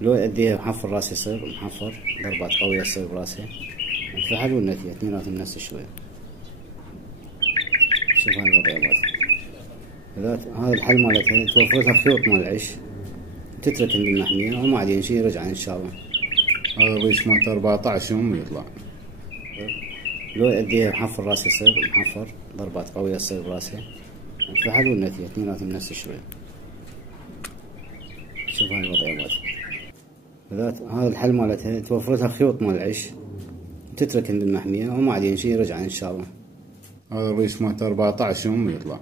لو يأديها محفر راسه يصير محفر ضربات قوية تصير براسه. الفحل والنتيجة اثنيناتهم نفس الشوية. شوف هاي الوضع يا هذا الحل مالتها توفرتها خيوط مال العش تتركن بالمحمية وما عاد ينشي يرجع ان شاء الله. هذا الريش مالته 14 يوم يطلع. لو يأديها محفر راسه يصير محفر ضربات قوية تصير براسه. الفحل والنتيجة اثنيناتهم نفس الشوية. شوف هاي الوضع يا هذا الحل مالتها توفرتها خيوط مال العش تتركن بالمحمية وما عاد ينشي يرجع ان شاء الله. هذا الريش مالته 14 يوم يطلع.